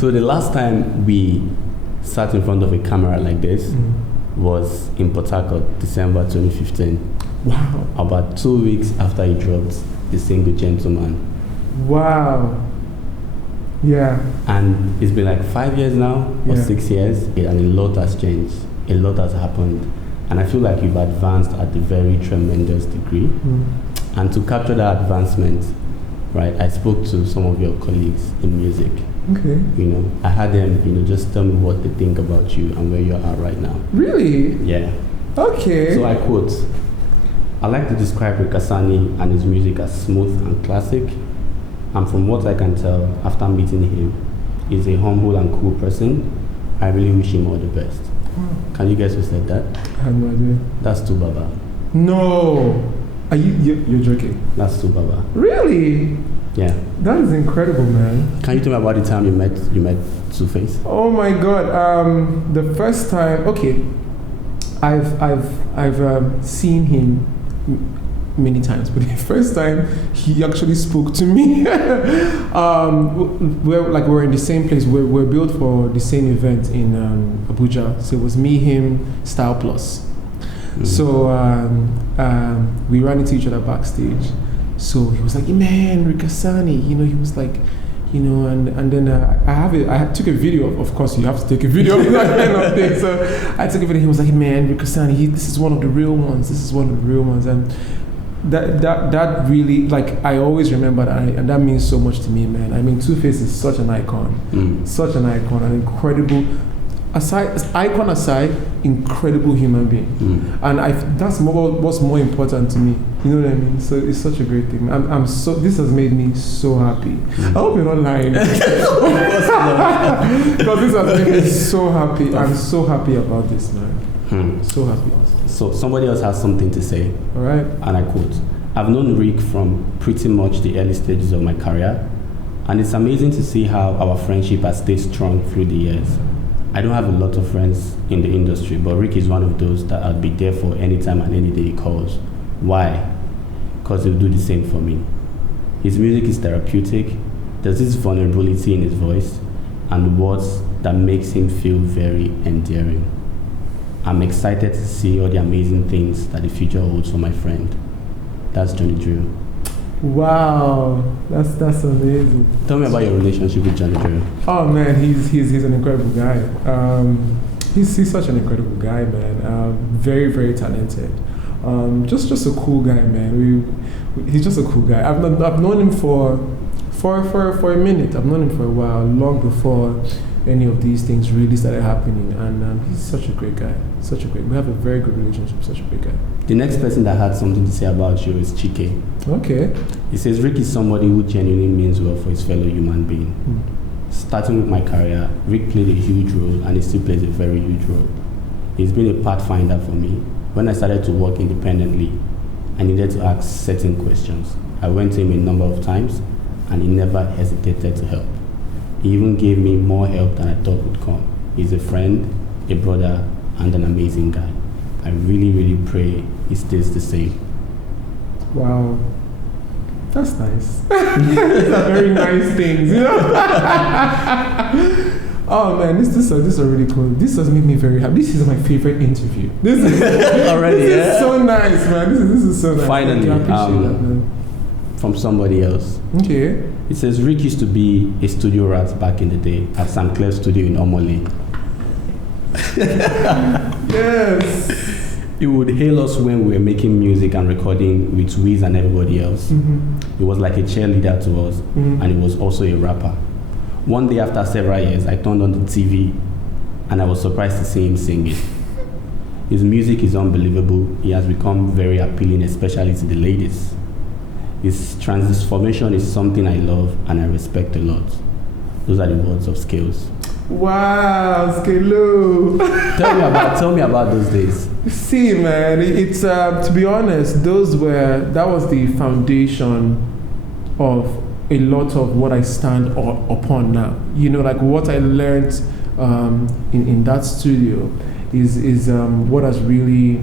So the last time we sat in front of a camera like this was in Port Harcourt, December 2015. Wow. About 2 weeks after he dropped the single Gentleman. Wow. Yeah. And it's been like 5 years now, or 6 years, and a lot has changed. A lot has happened. And I feel like you've advanced at a very tremendous degree. And to capture that advancement, right, I spoke to some of your colleagues in music. Okay. You know, I had them, just tell me what they think about you and where you are right now. Really? Yeah. Okay. So I quote, I like to describe Ric Hassani and his music as smooth and classic. And from what I can tell after meeting him, he's a humble and cool person. I really wish him all the best. Can you guess who said that? I have no idea. That's Tu Baba. No. Are you're joking? That's Tu Baba. Really? Yeah. That is incredible, man. Can you tell me about the time you met Two Face? Oh my God. The first time, okay, I've seen him many times, but the first time he actually spoke to me, we're in the same place. We're built for the same event in Abuja. So it was me, him, Style Plus. So we ran into each other backstage. So he was like, man, Ric Hassani, he was like, and then I took a video. Of course, you have to take a video of that kind of thing. So I took a video. He was like, man, Ric Hassani, this is one of the real ones. This is one of the real ones. And that really, like, I always remember that, and that means so much to me, man. I mean, Two Face is such an icon, an incredible, icon aside, incredible human being, and that's what's more important to me. You know what I mean? So it's such a great thing. I'm so. This has made me so happy. I hope you're not lying, because this has made me so happy. I'm so happy about this, man. So happy. So somebody else has something to say. All right. And I quote, I've known Ric from pretty much the early stages of my career, and it's amazing to see how our friendship has stayed strong through the years. I don't have a lot of friends in the industry, but Ric is one of those that I'll be there for any time and any day he calls. Why? Because he'll do the same for me. His music is therapeutic. There's this vulnerability in his voice and words that makes him feel very endearing. I'm excited to see all the amazing things that the future holds for my friend. That's Johnny Drill. Wow, that's amazing. Tell me about your relationship with Johnny Drill. Oh man, he's an incredible guy. He's such an incredible guy, man. Very, very talented. Just a cool guy, man. He's just a cool guy. I've known him for a minute. I've known him for a while, long before any of these things really started happening, and he's such a great guy. We have a very good relationship. Such a great guy. The next person that had something to say about you is Chike. Okay. He says Ric is somebody who genuinely means well for his fellow human being. Starting with my career, Ric played a huge role, and he still plays a very huge role. He's been a pathfinder for me. When I started to work independently, I needed to ask certain questions. I went to him a number of times, and he never hesitated to help. He even gave me more help than I thought would come. He's a friend, a brother, and an amazing guy. I really, really pray he stays the same. Wow. That's nice. These are very nice things, Oh man, this is really cool. This has made me very happy. This is my favorite interview. This is already. This is so nice, man. This is so nice. Finally, I appreciate that, man. From somebody else. Okay. It says Ric used to be a studio rat back in the day at Sam Clair's studio in Omole. Yes. He would hail us when we were making music and recording with Wiz and everybody else. He was like a cheerleader to us, and he was also a rapper. One day after several years, I turned on the TV and I was surprised to see him singing. His music is unbelievable. He has become very appealing, especially to the ladies. His transformation is something I love and I respect a lot. Those are the words of Scales. Wow, Skelo. Tell me about those days. See, man, it's to be honest, that was the foundation of a lot of what I stand upon now. Like what I learned in that studio is what has really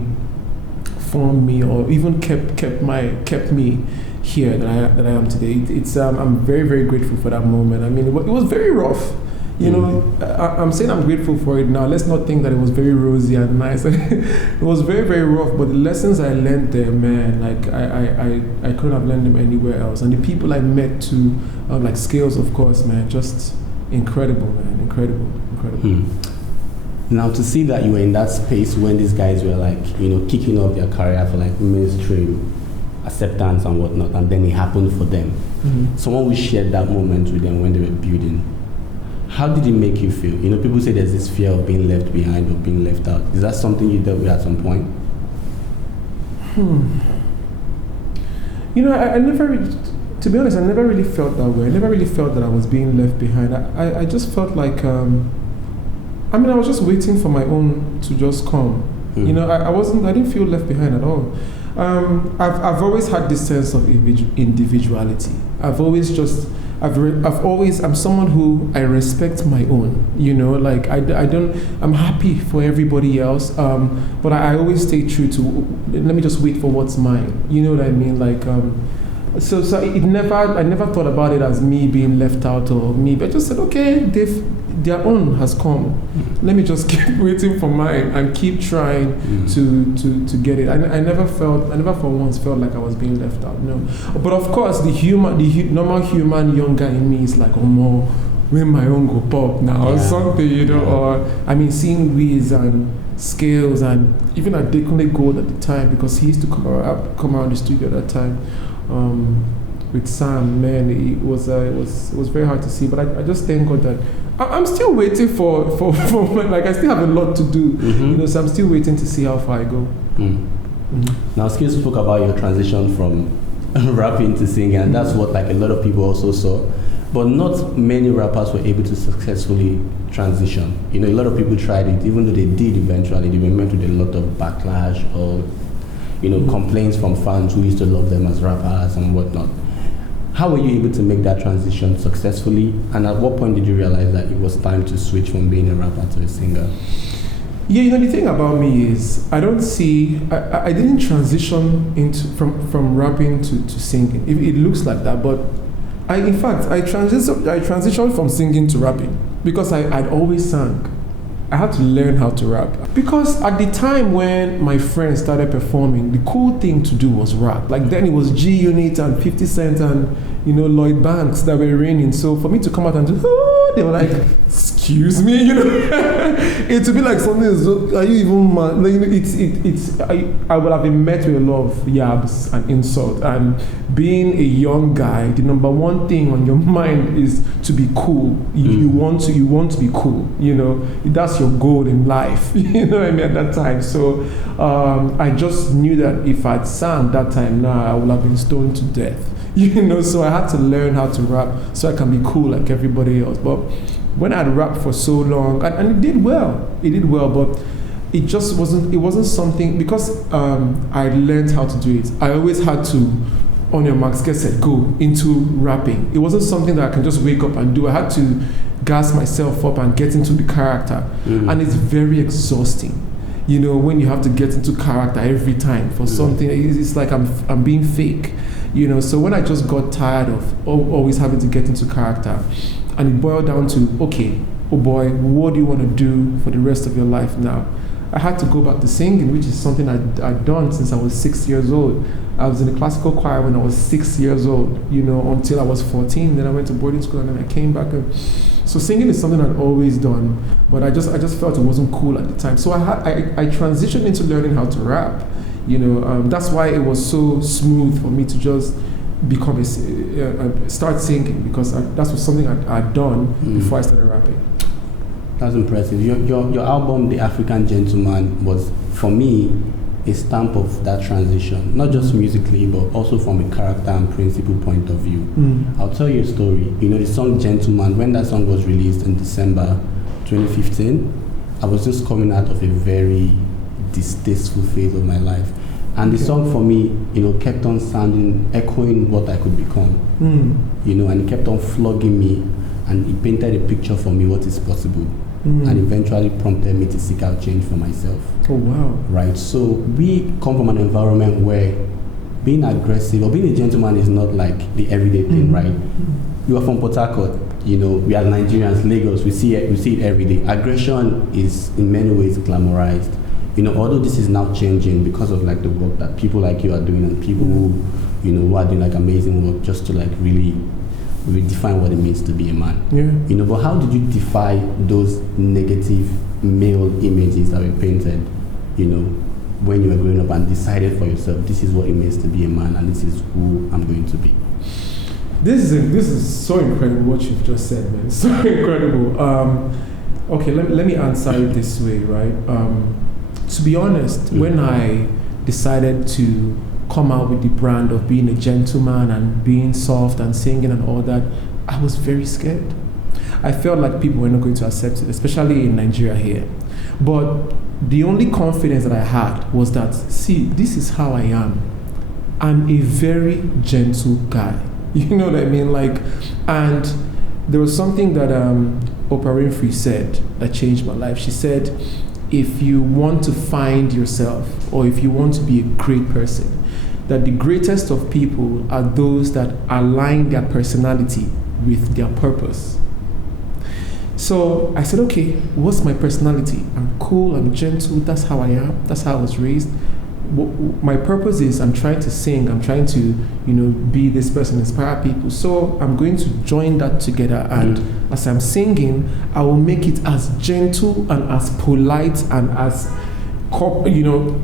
formed me or even kept me here that I am today. I'm very, very grateful for that moment. I mean, it was very rough. You know, I'm saying I'm grateful for it now. Let's not think that it was very rosy and nice. It was very, very rough, but the lessons I learned there, man, like I couldn't have learned them anywhere else. And the people I met too, like Scales, of course, man, just incredible, man, incredible. Now to see that you were in that space when these guys were like, you know, kicking off their career for like mainstream acceptance and whatnot, and then it happened for them. Someone who shared that moment with them when they were building. How did it make you feel? You know, people say there's this fear of being left behind or being left out. Is that something you dealt with at some point? You know, I never really, to be honest, I never really felt that way. I never really felt that I was being left behind. I just felt like, I was just waiting for my own to just come. You know, I didn't feel left behind at all. I've always had this sense of individuality. I'm someone who I respect my own, you know, like I'm happy for everybody else, but I always stay true to, let me just wait for what's mine, you know what I mean, like, so I never thought about it as me being left out or me, but I just said, okay, their own has come, let me just keep waiting for mine and keep trying to get it. I never for once felt like I was being left out, no. But of course, the normal human young guy in me is like, oh, more when my own go pop now or something, you know. Or I mean, seeing Wiz and Scales and even Adekunle Gold at the time, because he used to come around the studio at that time. With Sam, man, it was very hard to see, but I just thank God that I'm still waiting for like, I still have a lot to do, you know, so I'm still waiting to see how far I go. Now, Skills spoke about your transition from rapping to singing, and that's what like a lot of people also saw, but not many rappers were able to successfully transition. You know, a lot of people tried it, even though they did eventually, they were met with a lot of backlash or, you know, complaints from fans who used to love them as rappers and whatnot. How were you able to make that transition successfully? And at what point did you realize that it was time to switch from being a rapper to a singer? Yeah, you know, the thing about me is I didn't transition from rapping to singing. It looks like that, but I transitioned from singing to rapping because I'd always sang. I had to learn how to rap. Because at the time when my friends started performing, the cool thing to do was rap. Like then it was G Unit and 50 Cent and, you know, Lloyd Banks that were reigning. So for me to come out and do, they were like, excuse me, you know. It would be like something, are you even mad? Like, you know, I would have been met with a lot of yabs and insult. And being a young guy, the number one thing on your mind is to be cool. You want to be cool, you know. That's your goal in life, you know what I mean, at that time. So I just knew that if I'd sang that time now, I would have been stoned to death, you know. So I had to learn how to rap so I can be cool like everybody else. But when I'd rapped for so long, and it did well, but it just wasn't something, because I learned how to do it. I always had to, on your marks, get set, go into rapping. It wasn't something that I can just wake up and do. I had to gas myself up and get into the character. And it's very exhausting, you know, when you have to get into character every time for something. It's like I'm being fake, you know. So when I just got tired of always having to get into character, and it boiled down to, okay, oh boy, what do you want to do for the rest of your life now? I had to go back to singing, which is something I'd done since I was 6 years old. I was in the classical choir when I was 6 years old, you know, until I was 14. Then I went to boarding school and then I came back. So singing is something I'd always done, but I just felt it wasn't cool at the time. So I transitioned into learning how to rap, you know. That's why it was so smooth for me to just become start singing, because that was something I'd done before I started rapping. That's impressive. Your album, The African Gentleman, was, for me, a stamp of that transition, not just musically, but also from a character and principle point of view. I'll tell you a story. You know, the song Gentleman, when that song was released in December 2015, I was just coming out of a very distasteful phase of my life. And the song for me, you know, kept on sounding, echoing what I could become. You know, and it kept on flogging me, and it painted a picture for me what is possible. and eventually prompted me to seek out change for myself. Oh, wow. Right? So we come from an environment where being aggressive or being a gentleman is not like the everyday thing, right? You are from Port Harcourt, you know, we are Nigerians, Lagos, we see it every day. Aggression is in many ways glamorized. You know, although this is now changing because of like the work that people like you are doing and people who, you know, who are doing like amazing work just to like really redefine what it means to be a man. Yeah. You know, but how did you defy those negative male images that were painted, you know, when you were growing up and decided for yourself, this is what it means to be a man and this is who I'm going to be? This is so incredible what you've just said, man. So incredible. Okay, let me answer it this way, right? To be honest, when I decided to come out with the brand of being a gentleman and being soft and singing and all that, I was very scared. I felt like people were not going to accept it, especially in Nigeria here. But the only confidence that I had was that, see, this is how I am. I'm a very gentle guy. You know what I mean? Like, and there was something that Oprah Winfrey said that changed my life. She said, if you want to find yourself or if you want to be a great person, that the greatest of people are those that align their personality with their purpose. So I said, okay, what's my personality? I'm cool, I'm gentle, that's how I am, that's how I was raised. My purpose is I'm trying to sing, I'm trying to, you know, be this person, inspire people. So I'm going to join that together, and as I'm singing, I will make it as gentle and as polite and as, you know,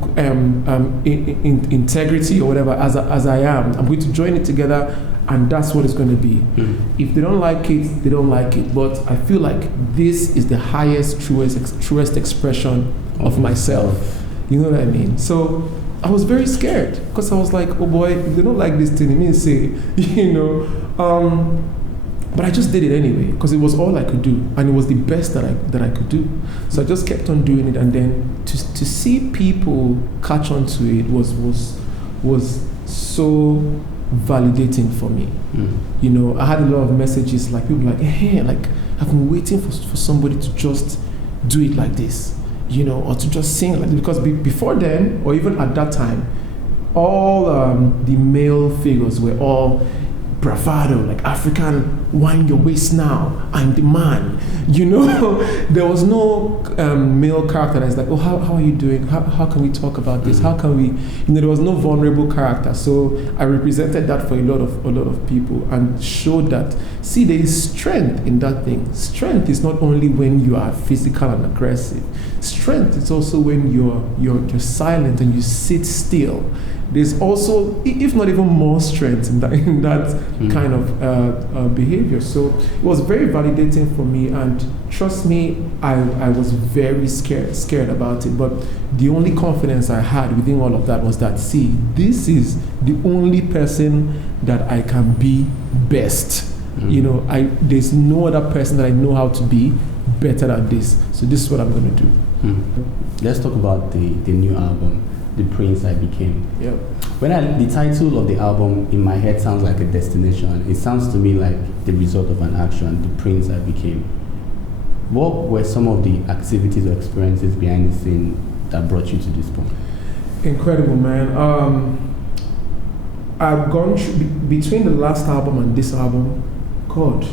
integrity or whatever as I am. I'm going to join it together, and that's what it's going to be. If they don't like it, they don't like it. But I feel like this is the highest, truest expression of myself. You know what I mean? So I was very scared because I was like, oh boy, if they don't like this thing, it means say, you know. But I just did it anyway because it was all I could do, and it was the best that I could do. So I just kept on doing it, and then to see people catch on to it was so validating for me. You know, I had a lot of messages like people like, hey, like I've been waiting for somebody to just do it like this, you know, or to just sing like this. Because before then, or even at that time, all the male figures were all bravado, like African, wind your waist now, I'm the man. You know, there was no male character that's like, oh, how are you doing? How can we talk about this? How can we, you know, there was no vulnerable character. So I represented that for a lot of people and showed that, see, there is strength in that thing. Strength is not only when you are physical and aggressive. Strength is also when you're silent and you sit still. There's also, if not even more strength in that kind of behavior. So it was very validating for me, and trust me, I was very scared about it. But the only confidence I had within all of that was that, see, this is the only person that I can be best. You know, there's no other person that I know how to be better than this. So this is what I'm going to do. Let's talk about the new album, The Prince I Became. Yep. The title of the album in my head sounds like a destination. It sounds to me like the result of an action, The Prince I Became. What were some of the activities or experiences behind the scene that brought you to this point? Incredible, man. I've gone through, between the last album and this album, God,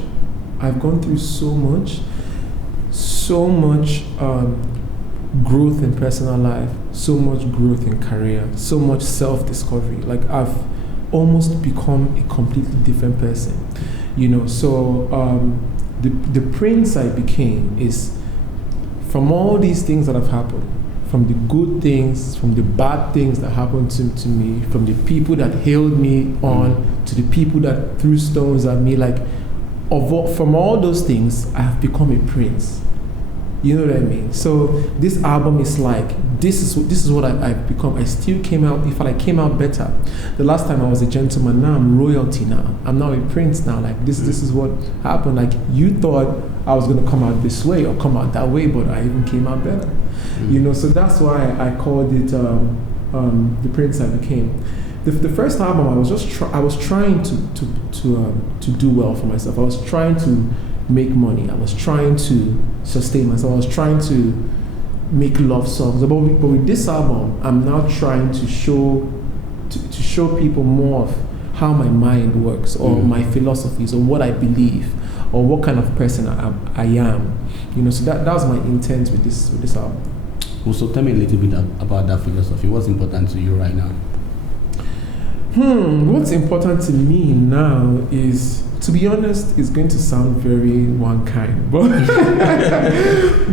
I've gone through so much growth in personal life, so much growth in career, so much self-discovery. Like I've almost become a completely different person, you know. So the Prince I Became is from all these things that have happened, from the good things, from the bad things that happened to me, from the people that hailed me on, to the people that threw stones at me. Like from all those things, I have become a prince. You know what I mean? So this album is like, this is what I've become. I still came out, I came out better. The last time I was a gentleman, now I'm royalty now. I'm now a prince now. Like this is what happened. Like you thought I was gonna come out this way or come out that way, but I even came out better. You know, so that's why I called it The Prince I Became. The first album, I was trying to do well for myself. I was trying to make money. I was trying to sustain myself. I was trying to make love songs. But with this album, I'm now trying to show people more of how my mind works, or my philosophies, or what I believe, or what kind of person I am. So that was my intent with this album. Also, tell me a little bit about that philosophy. What's important to you right now? What's important to me now is, to be honest, it's going to sound very one kind, but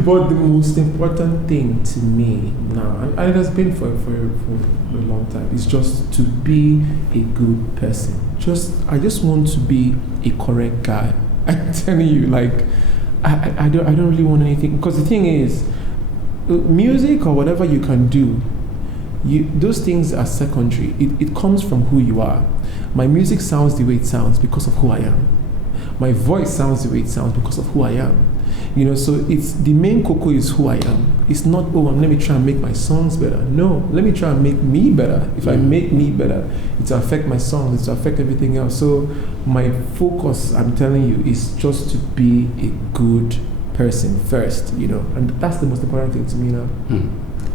but the most important thing to me now, and it has been for a long time, is just to be a good person. I just want to be a correct guy. I'm telling you, like, I don't really want anything, because the thing is, music or whatever you can do, those things are secondary. It comes from who you are. My music sounds the way it sounds because of who I am. My voice sounds the way it sounds because of who I am. So it's the main cocoa is who I am. It's not, let me try and make my songs better. No, let me try and make me better. If I make me better, it will affect my songs, it will affect everything else. So my focus, I'm telling you, is just to be a good person first, and that's the most important thing to me now.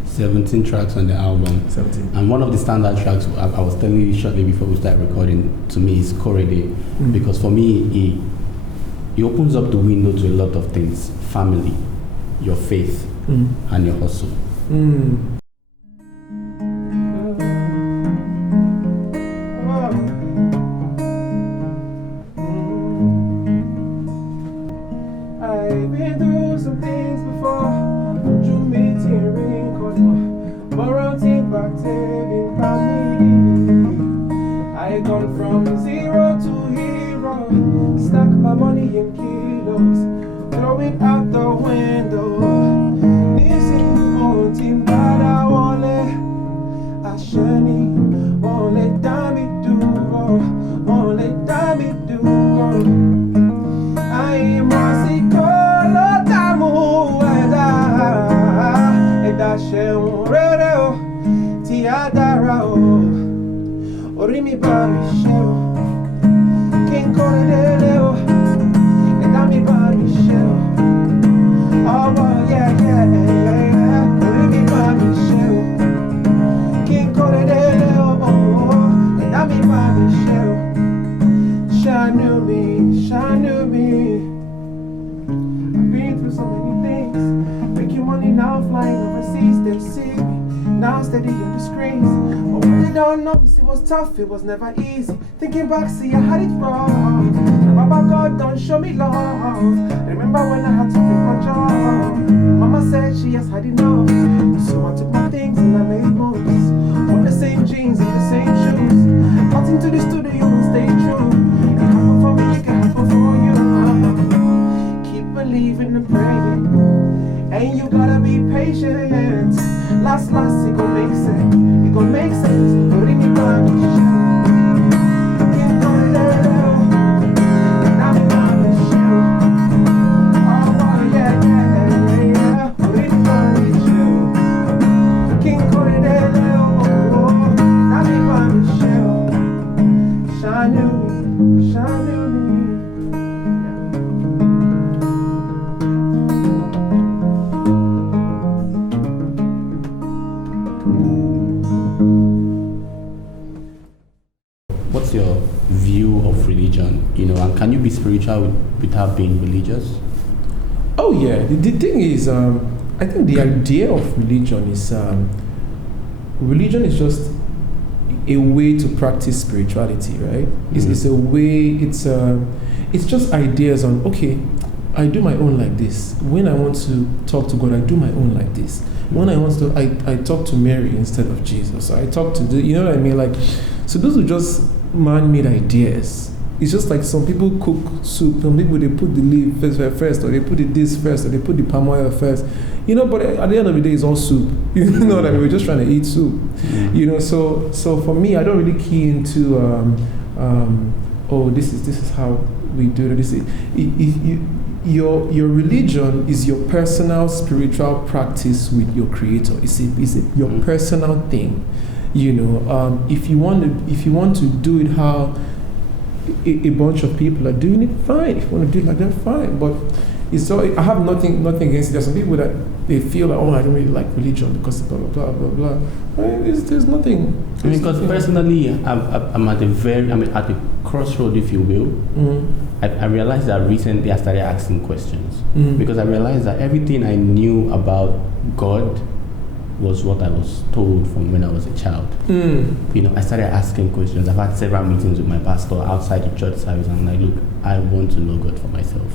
17 tracks on the album. 17. And one of the standard tracks, I was telling you shortly before we started recording, to me is Korede. Because for me, it opens up the window to a lot of things. Family, your faith, and your hustle. I've been through some things before. You meet here in Kono, Moranti Bakterin Kami. I gone from 0 to hero. Stack my money in kilos, throw it out the window. Nisi Monti Bada Wole, Ashani, Wole Dami Duro, Wole Dami Duro. I am Masikolo Tamu Eda Sheun Rereo Tiadarao Orimi Bami Sheo King Koreleo Edami Bami Sheo. Oh yeah Orimi Bami Sheo King Koreleo Edami Bami Sheo. Shanu me. I've been through so many things. Making money now, flying overseas, they see me. Now steady on the screens. But what they don't know is it was tough, it was never easy. Thinking back, see I had it wrong. Now Baba God don't show me love. Remember when I had to pick my job? Mama said she has had enough. So I took my things and I made moves. Wore the same jeans and the same shoes. Got into the studio and stayed true. It happened for me, it can happen for you. Keep believing and praying, and you gotta be patient. Last, it gon' make sense. It gon' make sense. Bring me back. What's your view of religion? And can you be spiritual without being religious? Oh yeah, the thing is, I think the idea of religion is just a way to practice spirituality, right? It's a way. It's just ideas on, okay, I do my own like this. When I want to talk to God, I do my own like this. When I want to, I talk to Mary instead of Jesus. I talk to you know what I mean? Like, so those are just man-made ideas. It's just like some people cook soup. Some people, they put the leaf first, or they put this first, or they put the palm oil first. But at the end of the day, it's all soup. You know what I mean? We're just trying to eat soup. So for me, I don't really key into this is how we do it. Your religion is your personal spiritual practice with your creator. It's your personal thing. If you want to do it how a bunch of people are doing it, fine. If you want to do it like that, fine. But it's so I have nothing against it. There's some people that they feel like, oh, I don't really like religion because blah blah blah blah blah. There's nothing. I mean, because personally, I'm at a crossroad, if you will. Mm-hmm. I realized that recently I started asking questions because I realized that everything I knew about God was what I was told from when I was a child. You know, I started asking questions. I've had several meetings with my pastor outside the church service. I'm like, look, I want to know God for myself.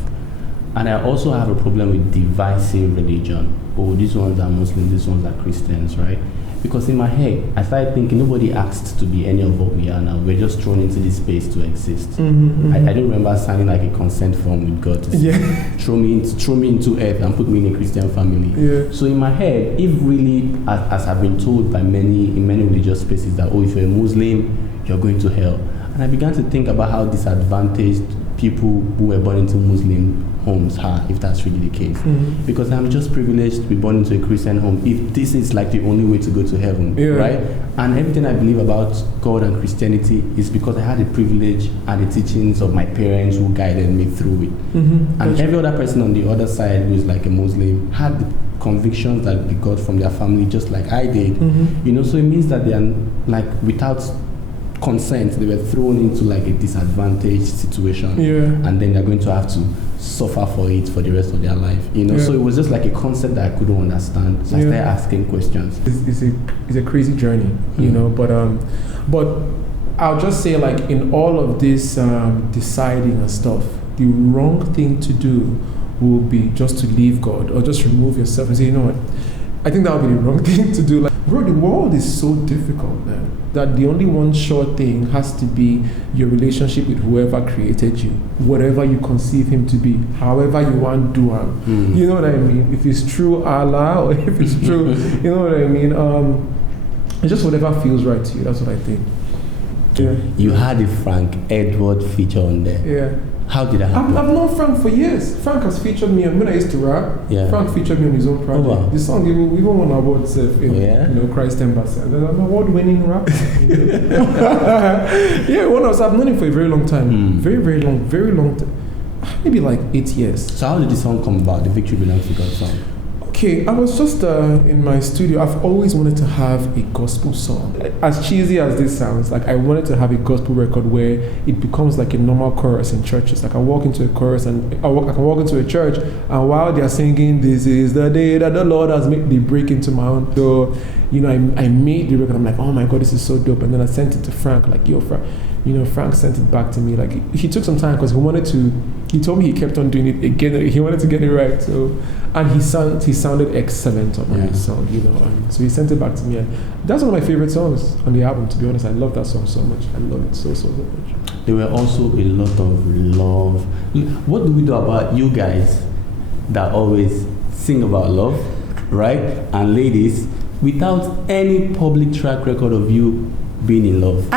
And I also have a problem with divisive religion. Oh, these ones are Muslims, these ones are Christians, right? Because in my head, I started thinking nobody asked to be any of what we are now. We're just thrown into this space to exist. I don't remember signing like a consent form with God to say, throw me into earth and put me in a Christian family. Yeah. So in my head, if really, as I've been told by in many religious spaces that, oh, if you're a Muslim, you're going to hell. And I began to think about how disadvantaged people who were born into Muslim homes are, if that's really the case. Because I'm just privileged to be born into a Christian home, if this is like the only way to go to heaven, right? And everything I believe about God and Christianity is because I had the privilege and the teachings of my parents who guided me through it. And every other person on the other side who is like a Muslim had the convictions that they got from their family just like I did. You know, so it means that they are like without consent, they were thrown into like a disadvantaged situation, and then they're going to have to suffer for it for the rest of their life, you know. So it was just like a concept that I couldn't understand. So I started asking questions. It's a crazy journey, you know. But I'll just say, like, in all of this deciding and stuff, the wrong thing to do will be just to leave God or just remove yourself and say, you know what, I think that would be the wrong thing to do. Like, bro, the world is so difficult, man, that the only one sure thing has to be your relationship with whoever created you, whatever you conceive him to be, however you want to do him. You know what I mean? If it's true Allah, or if it's true, you know what I mean? It's just whatever feels right to you. That's what I think. Yeah. You had a Frank Edward feature on there. Yeah. How did that happen? I've known Frank for years. Frank has featured me when I used to rap. Frank featured me on his own project. Oh, wow. The song even won awards in Christ Embassy. And I'm an award-winning rapper. I've known him for a very long time. Very long time. Maybe like 8 years. So how did the song come about? The Victory Belongs to God song. Okay, I was just in my studio. I've always wanted to have a gospel song. As cheesy as this sounds, like I wanted to have a gospel record where it becomes like a normal chorus in churches. Like I walk into a chorus and I can walk into a church, and while they are singing, "This is the day that the Lord has made," they break into my own. So, you know, I made the record. I'm like, oh my God, this is so dope. And then I sent it to Frank, like, yo, Frank. You know, Frank sent it back to me. Like, he took some time because he told me he kept on doing it again. He wanted to get it right. So, and he sounded excellent on his song, you know. And so he sent it back to me. And that's one of my favorite songs on the album, to be honest. I love that song so much. I love it so much. There were also a lot of love. What do we do about you guys that always sing about love, right? And ladies, without any public track record of you being in love.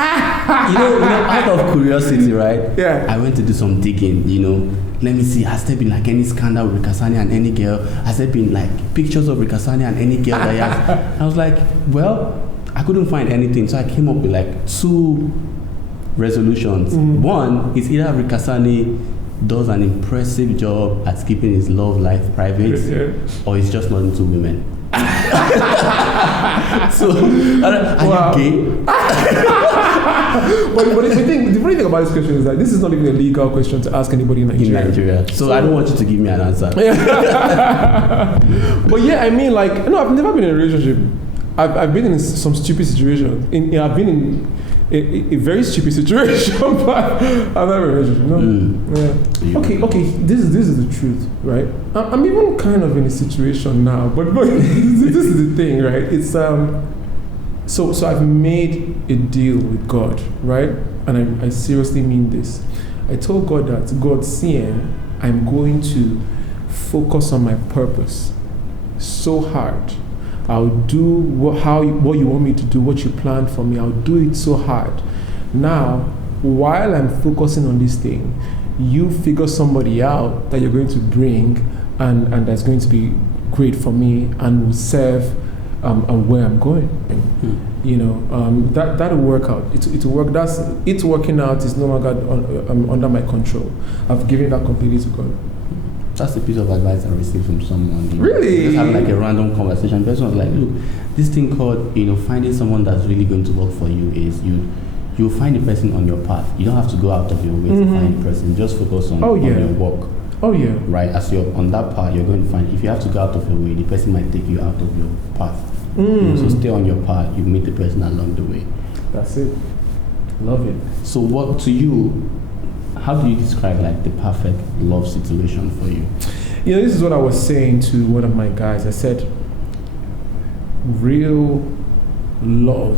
you know, out of curiosity, right? Yeah. I went to do some digging, you know. Let me see, has there been like any scandal with Ric Hassani and any girl? Has there been like pictures of Ric Hassani and any girl that he has? I was like, well, I couldn't find anything. So I came up with like 2 resolutions. One is either Ric Hassani does an impressive job at keeping his love life private, or he's just not into women. So, are you gay? but the funny thing about this question is that this is not even a legal question to ask anybody in Nigeria. So I don't want you to give me an answer. But yeah, I mean, like, no, I've never been in a relationship. I've been in some stupid situation. I've been in a very stupid situation, but I've never been in a relationship. No. Yeah. Okay. This is the truth, right? I'm even kind of in a situation now, but this is the thing, right? It's So I've made a deal with God, right? And I seriously mean this. I told God that, God, seeing, I'm going to focus on my purpose so hard. I'll do what you want me to do, what you planned for me. I'll do it so hard. Now, while I'm focusing on this thing, you figure somebody out that you're going to bring and that's going to be great for me and will serve and where I'm going. You know, that'll work out. It'll work. It's working out is no longer under my control. I've given that completely to God. That's a piece of advice I received from someone. Really? Just having like a random conversation. The person was like, look, this thing called, finding someone that's really going to work for you is you'll find the person on your path. You don't have to go out of your way to find the person. Just focus on your work. Oh yeah. Right? As you're on that path, you're going to find, if you have to go out of your way, the person might take you out of your path. So stay on your path, you meet the person along the way. That's it. Love it. So what to you, how do you describe like the perfect love situation for you? This is what I was saying to one of my guys. I said, real love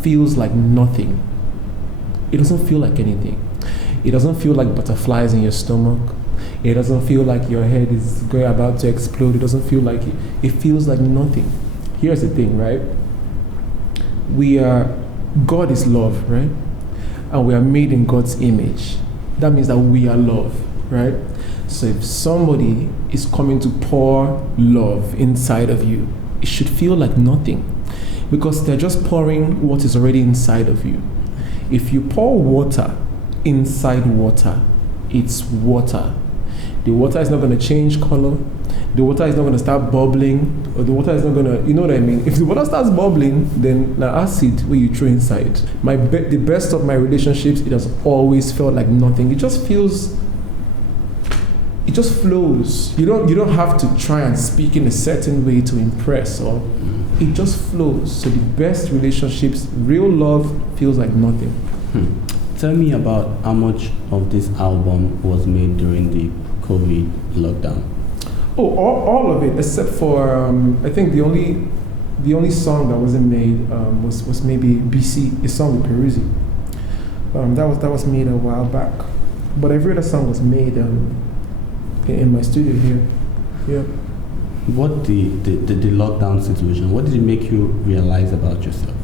feels like nothing. It doesn't feel like anything. It doesn't feel like butterflies in your stomach. It doesn't feel like your head is about to explode. It doesn't feel like it. It feels like nothing. Here's the thing, right? God is love, right? And we are made in God's image. That means that we are love, right? So if somebody is coming to pour love inside of you, it should feel like nothing, because they're just pouring what is already inside of you. If you pour water inside water, it's water. The water is not going to change color. The water is not going to start bubbling, or the water is not going to, you know what I mean? If the water starts bubbling, then the acid where you throw inside. The best of my relationships, it has always felt like nothing. It just flows. You don't have to try and speak in a certain way to impress, or it just flows. So the best relationships, real love feels like nothing. Tell me about how much of this album was made during the COVID lockdown. Oh, all of it, except for I think the only song that wasn't made was maybe BC, a song with Peruzzi. That was made a while back, but every other song was made in my studio here. Yeah. What the lockdown situation? What did it make you realize about yourself?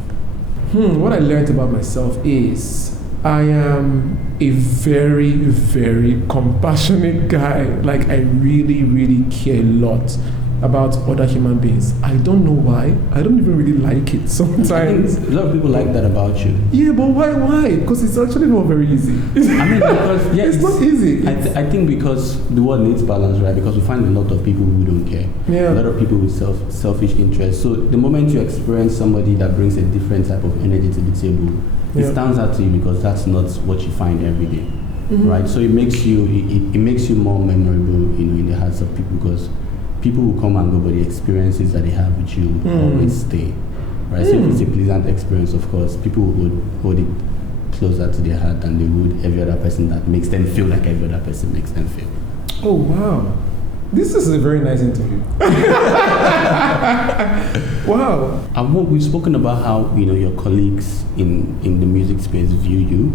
What I learned about myself is I am a very, very compassionate guy. Like, I really, really care a lot about other human beings. I don't know why. I don't even really like it sometimes. A lot of people like that about you. Yeah, but why? Because it's actually not very easy. I mean, because it's not easy. I think because the world needs balance, right? Because we find a lot of people who don't care. Yeah. A lot of people with selfish interests. So the moment you experience somebody that brings a different type of energy to the table, it stands out to you because that's not what you find every day, right? So it makes you more memorable, in the hearts of people, because people will come and go, but the experiences that they have with you always stay, right? So if it's a pleasant experience, of course, people would hold it closer to their heart than they would every other person that makes them feel like every other person makes them feel. Oh wow, this is a very nice interview. Wow. And we've spoken about how your colleagues in the music space view you.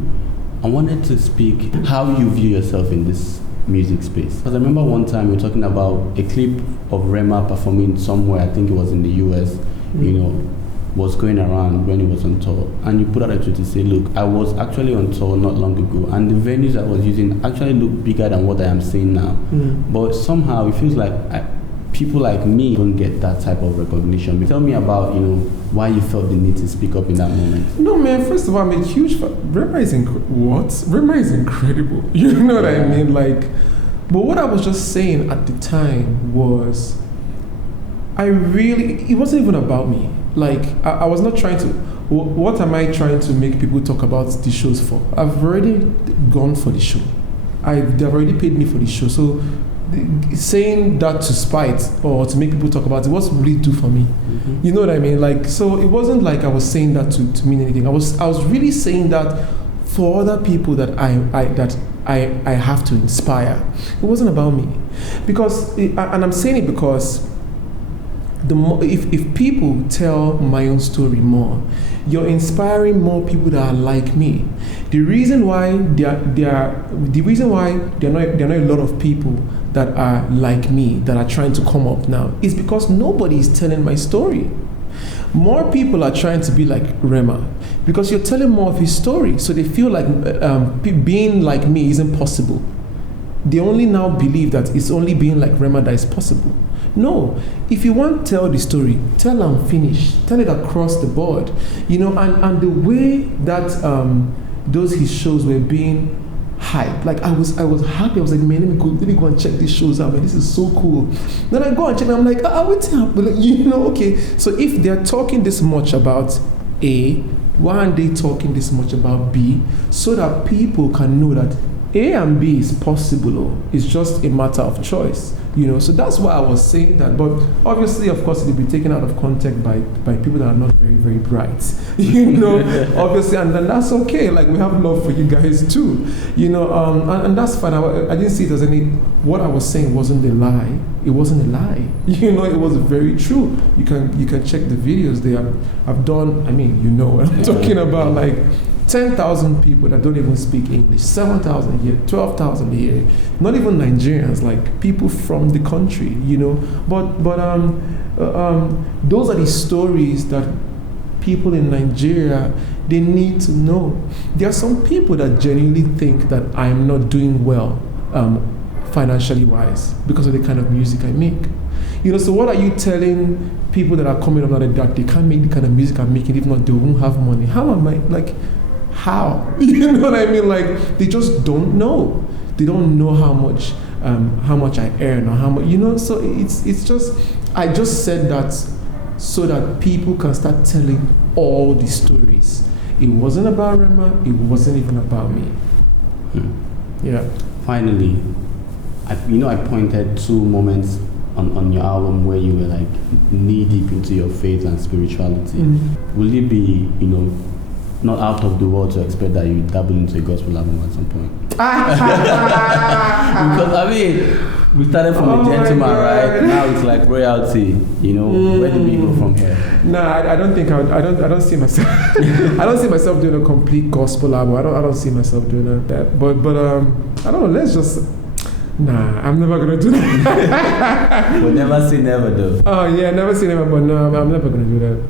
I wanted to speak how you view yourself in this music space. Because I remember one time we were talking about a clip of Rema performing somewhere, I think it was in the US, was going around when he was on tour. And you put out a tweet to say, look, I was actually on tour not long ago, and the venues I was using actually look bigger than what I am seeing now. But somehow it feels like people like me don't get that type of recognition. But tell me about, why you felt the need to speak up in that moment. No, man, first of all, I'm a huge fan. Rema is incredible. You know what I mean? But what I was just saying at the time was, it wasn't even about me. I was not trying to, what am I trying to make people talk about the shows for? I've already gone for the show. They've already paid me for the show. So saying that to spite or to make people talk about it, what's really do for me? You know what I mean? So it wasn't like I was saying that to mean anything. I was really saying that for other people that I have to inspire. It wasn't about me, and I'm saying it because if people tell my own story more, you're inspiring more people that are like me. The reason why there are not a lot of people that are like me that are trying to come up now is because nobody is telling my story. More people are trying to be like Rema because you're telling more of his story, so they feel like being like me isn't possible. they only now believe that it's only being like Rema that is possible. No, if you want to tell the story, tell and finish. Tell it across the board. And the way that those his shows were being hyped, like I was happy. I was like, man, let me go and check these shows out. Man, this is so cool. Then I go and check. And I'm like, okay. So if they're talking this much about A, why aren't they talking this much about B? So that people can know that A and B is possible. It's just a matter of choice. So that's why I was saying that. But obviously, of course, it'll be taken out of context by people that are not very, very bright. Obviously, and then that's okay. Like, we have love for you guys too. And that's fine. I didn't see it as what I was saying wasn't a lie. It wasn't a lie. It was very true. You can check the videos there. I've done, what I'm talking about, like 10,000 people that don't even speak English, 7,000 a year, 12,000 a year, not even Nigerians, like people from the country, But those are the stories that people in Nigeria, they need to know. There are some people that genuinely think that I am not doing well financially wise because of the kind of music I make. So what are you telling people that are coming up now that they can't make the kind of music I'm making, if not they won't have money? How am I, like, how? You know what I mean? Like, they just don't know. They don't know how much I earn or how much, so it's just, I just said that so that people can start telling all the stories. It wasn't about Rema, it wasn't even about me. Yeah. Finally, I pointed 2 moments on your album where you were like knee deep into your faith and spirituality. Will it be, not out of the world to expect that you dabble into a gospel album at some point? Because we started from a gentleman, right? Now it's like royalty. Where do we go from here? Nah, I don't think I don't see myself. I don't see myself doing a complete gospel album. I don't see myself doing that. But I don't know. Let's just. Nah, I'm never gonna do that. We'll never say never, though. Oh yeah, never say never. But no, I'm never gonna do that.